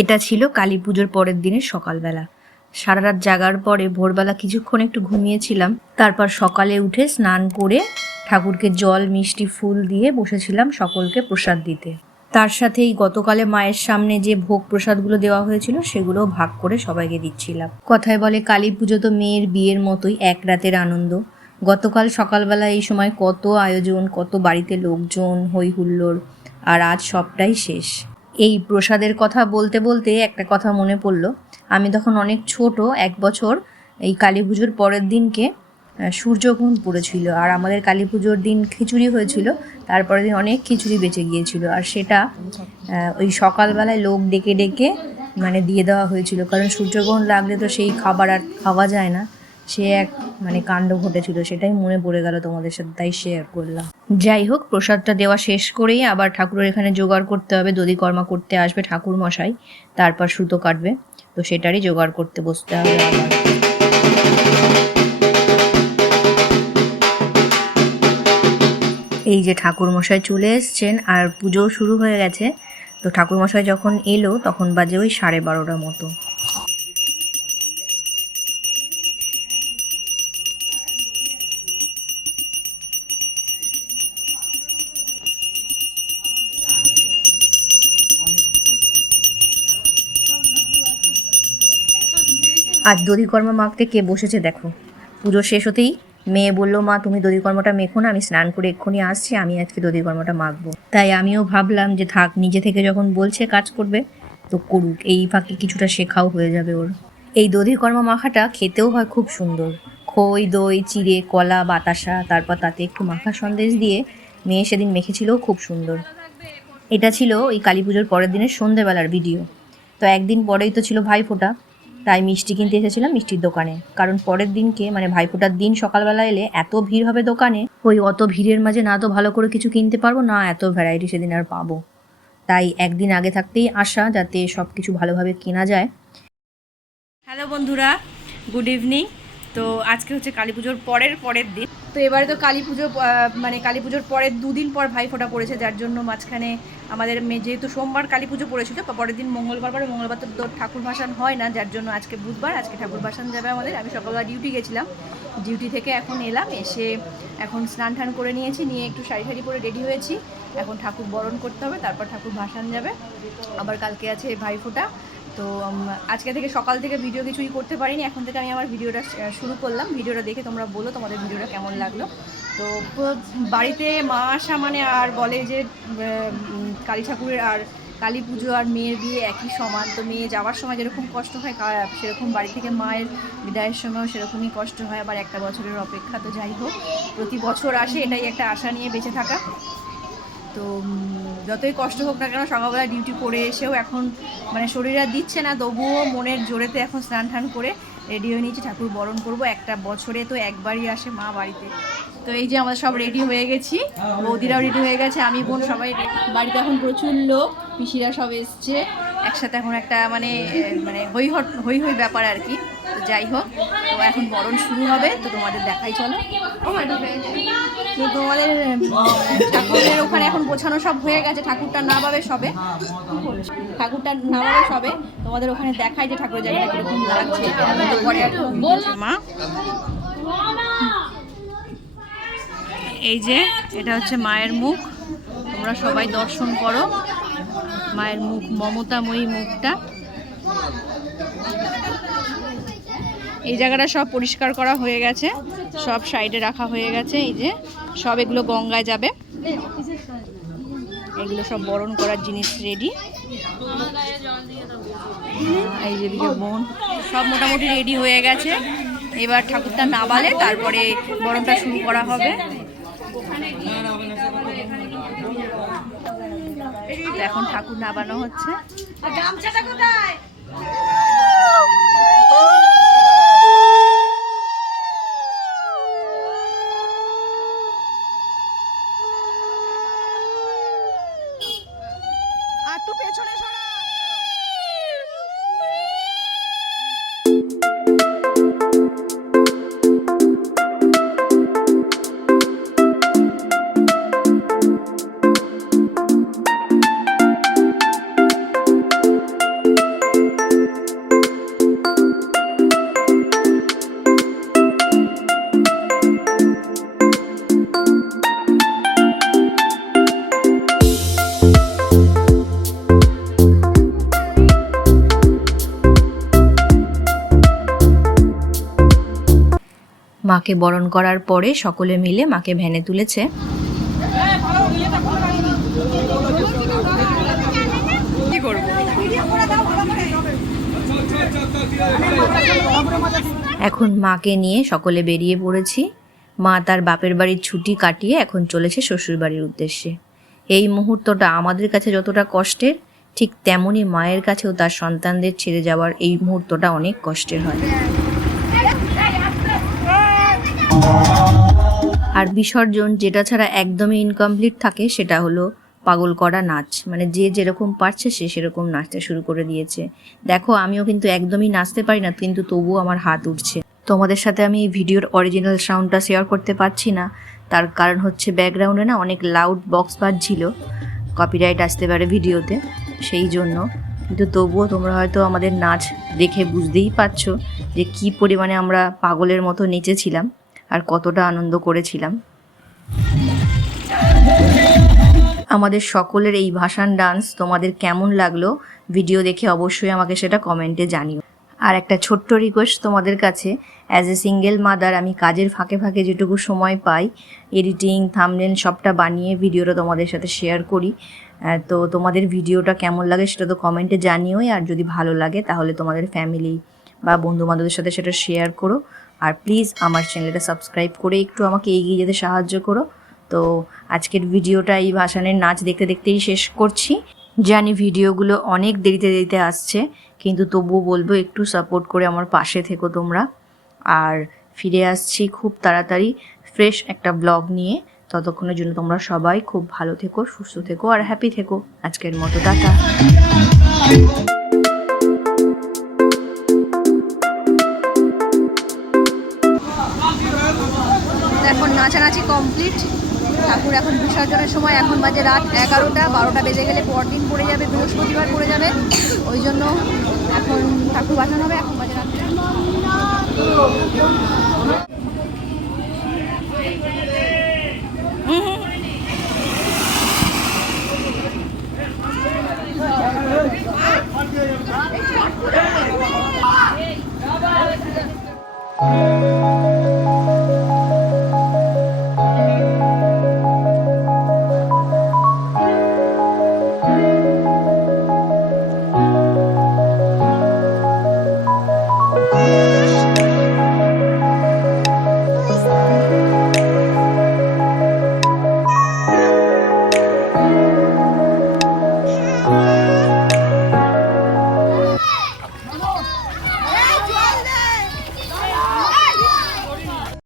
এটা ছিল কালী পুজোর পরের দিনের সকালবেলা। সারা রাত জাগার পরে ভোরবেলা কিছুক্ষণ একটু ঘুমিয়েছিলাম। তারপর সকালে উঠে স্নান করে ঠাকুরকে জল, মিষ্টি, ফুল দিয়ে বসেছিলাম সকলকে প্রসাদ দিতে। তার সাথেই গতকালে মায়ের সামনে যে ভোগ প্রসাদগুলো দেওয়া হয়েছিল সেগুলো ভাগ করে সবাইকে দিচ্ছিলাম। কথায় বলে, কালী পুজো তো মেয়ের বিয়ের মতোই এক রাতের আনন্দ। গতকাল সকালবেলা এই সময় কত আয়োজন, কত বাড়িতে লোকজন হই হুল্লোড়, আর আজ সবটাই শেষ। এই প্রসাদের কথা বলতে বলতে একটা কথা মনে পড়ল। আমি তখন অনেক ছোট, এক বছর, এই কালী পুজোর পরের দিনকে সূর্যগ্রহণ পড়েছিল আর আমাদের কালী পুজোর দিন খিচুড়ি হয়েছিল, তারপরের দিন অনেক খিচুড়ি বেঁচে গিয়েছিল আর সেটা ওই সকালবেলায় লোক ডেকে ডেকে মানে দিয়ে দেওয়া হয়েছিল। কারণ সূর্যগ্রহণ লাগলে তো সেই খাবার আর খাওয়া যায় না। সে এক মানে কাণ্ড ঘটেছিল, সেটাই মনে পড়ে গেল তোমাদের সাথে, তাই শেয়ার করলাম। যাই হোক, প্রসাদটা দেওয়া শেষ করেই আবার ঠাকুরের এখানে জোগাড় করতে হবে, দধিকর্মা করতে আসবে ঠাকুর মশাই তারপর সুতো কাটবে, তো সেটারই জোগাড় করতে বসতে হবে এই যে ঠাকুর মশাই চলে এসছেন, আর পুজোও শুরু হয়ে গেছে, তো ঠাকুর মশাই যখন এলো, তখন বাজে ওই সাড়ে বারোটার মতো। আজ দধিকর্মা মাখতে কে বসেছে দেখো। পুজো শেষ হতেই মেয়ে বলল, মা, তুমি দধিকর্মটা মেখো না, আমি স্নান করে এক্ষুনি আসছি, আমি আজকে দধিকর্মটা মাখবো। তাই আমিও ভাবলাম যে থাক, নিজে থেকে যখন বলছে কাজ করবে, তো করুক, এই ফাঁকে কিছুটা শেখাও হয়ে যাবে ওর। এই দধিকর্মা মাখাটা খেতেও হয় খুব সুন্দর। খই, দই, চিড়ে, কলা, বাতাসা, তারপর তাতে একটু মাখা সন্দেশ দিয়ে মেয়ে সেদিন মেখেছিল খুব সুন্দর। এটা ছিল ওই কালী পুজোর পরের দিনের সন্ধেবেলার ভিডিও। তো একদিন পরেই তো ছিল ভাইফোঁটা। তাই মিষ্টি কিনতে এসেছিলাম মিষ্টির দোকানে। কারণ পরের দিনকে মানে ভাইফোঁটার দিন সকালবেলা এলে এত ভিড় হবে দোকানে, ওই অত ভিড়ের মাঝে না তো ভালো করে কিছু কিনতে পারব, না এত ভ্যারাইটি সেদিন আর পাবো। তাই একদিন আগে থাকতেই আসা যাতে সব কিছু ভালোভাবে কেনা যায়। হ্যালো বন্ধুরা গুড ইভিনিং তো আজকে হচ্ছে কালী পুজোর পরের পরের দিন। তো এবারে তো কালী পুজো মানে কালী পুজোর পরের দুদিন পর ভাইফোঁটা পড়েছে, যার জন্য মাঝখানে আমাদের যেহেতু সোমবার কালী পুজো পড়েছিল পরের দিন মঙ্গলবার পরে মঙ্গলবার তো ঠাকুর ভাসান হয় না, যার জন্য আজকে বুধবার, আজকে ঠাকুর ভাসান যাবে আমাদের। আমি সকালবেলা ডিউটি গেছিলাম ডিউটি থেকে এখন এলাম, এসে এখন স্নান টান করে নিয়েছি, নিয়ে একটু শাড়ি শাড়ি পরে রেডি হয়েছি। এখন ঠাকুর বরণ করতে হবে, তারপর ঠাকুর ভাসান যাবে। আবার কালকে আছে ভাইফোঁটা তো আজকে থেকে সকাল থেকে ভিডিও কিছুই করতে পারিনি। এখন থেকে আমি আমার ভিডিওটা শুরু করলাম। ভিডিওটা দেখে তোমরা বলো তোমাদের ভিডিওটা কেমন লাগল। তো বাড়িতে মা আসা মানে আর বলে যে কালী ঠাকুরের আর কালী পুজো আর মেয়ের বিয়ে একই সমান। তো মেয়ে যাওয়ার সময় যেরকম কষ্ট হয় সেরকম বাড়ি থেকে মায়ের বিদায়ের সময়ও সেরকমই কষ্ট হয়। আবার একটা বছরের অপেক্ষা, তো যাই হোক। প্রতি বছর আসে, এটাই একটা আশা নিয়ে বেঁচে থাকা। তো যতই কষ্ট হোক না কেন সকালবেলা ডিউটি করে এসেও এখন মানে শরীর আর দিচ্ছে না, তবুও মনের জোরেতে এখন স্নান টান করে রেডি হয়ে নিয়েছি, ঠাকুর বরণ করব। একটা বছরে তো একবারই আসে মা বাড়িতে। তো এই যে আমরা সব রেডি হয়ে গেছি, বৌদিরাও রেডি হয়ে গেছে, আমি বোন সবাই বাড়িতে এখন প্রচুর লোক, পিসিরা সব এসছে। একসাথে এখন একটা মানে মানে হই হট হই হই ব্যাপার আর কি। তো যাই হোক তো এখন বরণ শুরু হবে তো তোমাদের দেখাই চলো। তো তোমাদের ঠাকুরের ওখানে এখন গোছানো সব হয়ে গেছে ঠাকুরটা নামাবে সবে। ঠাকুরটা নামাবে সবে। তোমাদের ওখানে দেখাই যে ঠাকুরের জায়গাটা কীরকম লাগছে। পরে মা। এই যে এটা হচ্ছে মায়ের মুখ। তোমরা সবাই দর্শন করো। মায়ের মুখ, মমতাময়ী মুখটা। এই জায়গাটা সব পরিষ্কার করা হয়ে গেছে। সব সাইডে রাখা হয়ে গেছে। এই যে সব এগুলো গঙ্গায় যাবে। এগুলো সব বরণ করার জিনিস রেডি এই যে এদিকে বোন, সব মোটামুটি রেডি হয়ে গেছে। এবার ঠাকুরটা নাবালে তারপরে বরণটা শুরু করা হবে তো এখন ঠাকুর নাবানো হচ্ছে। আর পেছনে মাকে বরণ করার পরে সকলে মিলে মাকে ভ্যানে তুলেছে। এখন মাকে নিয়ে সকলে বেরিয়ে পড়েছি। মা তার বাপের বাড়ির ছুটি কাটিয়ে এখন চলেছে শ্বশুর বাড়ির উদ্দেশ্যে। এই মুহূর্তটা আমাদের কাছে যতটা কষ্টের ঠিক তেমনই মায়ের কাছেও তার সন্তানদের ছেড়ে যাওয়ার এই মুহূর্তটা অনেক কষ্টের হয়। আর বিসর্জন যেটা ছাড়া একদমই ইনকমপ্লিট থাকে সেটা হলো পাগল করা নাচ। মানে যে যেরকম পারছে সে সেরকম নাচতে শুরু করে দিয়েছে। দেখো, আমিও কিন্তু একদমই নাচতে পারি না, কিন্তু তবুও আমার হাত উঠছে। তোমাদের সাথে আমি ভিডিওর অরিজিনাল সাউন্ডটা শেয়ার করতে পারছি না। তার কারণ হচ্ছে ব্যাকগ্রাউন্ডে না অনেক লাউড বক্স বাজছিল। কপিরাইট আসতে পারে ভিডিওতে, সেই জন্য। কিন্তু তবুও তোমরা হয়তো আমাদের নাচ দেখে বুঝতেই পারছ যে কি পরিমাণে আমরা পাগলের মতো নেচেছিলাম। আর কতটা আনন্দ করেছিলাম। আমাদের সকলের এই ভাসান ডান্স তোমাদের কেমন লাগল ভিডিও দেখে অবশ্যই আমাকে সেটা কমেন্টে জানিও। আর একটা ছোট্ট রিকোয়েস্ট তোমাদের কাছে অ্যাজ এ সিঙ্গেল মাদার আমি কাজের ফাঁকে ফাঁকে যেটুকু সময় পাই এডিটিং থামনেল সবটা বানিয়ে ভিডিওটা তোমাদের সাথে শেয়ার করি। তো তোমাদের ভিডিওটা কেমন লাগে সেটা তো কমেন্টে জানিওই, আর যদি ভালো লাগে তাহলে তোমাদের ফ্যামিলি বা বন্ধু বান্ধবদের সাথে সেটা শেয়ার করো। আর প্লিজ আমার চ্যানেলটা সাবস্ক্রাইব করে একটু আমাকে এগিয়ে যেতে সাহায্য করো। তো আজকের ভিডিওটা এই ভাসানের নাচ দেখতে দেখতেই শেষ করছি। জানি ভিডিওগুলো অনেক দেরিতে দেরিতে আসছে, কিন্তু তবুও বলব একটু সাপোর্ট করে আমার পাশে থেকো তোমরা। আর ফিরে আসছি খুব তাড়াতাড়ি ফ্রেশ একটা ব্লগ নিয়ে। ততক্ষণের জন্য তোমরা সবাই খুব ভালো থেকো, সুস্থ থেকো, আর হ্যাপি থেকো। আজকের মতো, টাটা। এখন নাচানাচি কমপ্লিট। ঠাকুর এখন বিসর্জনের সময় এখন বাজে রাত এগারোটা, বারোটা বেজে গেলে পরদিন পড়ে যাবে, বৃহস্পতিবার পড়ে যাবে। ওই জন্য এখন ঠাকুর বাঁচানো হবে, এখন বাজে রাত।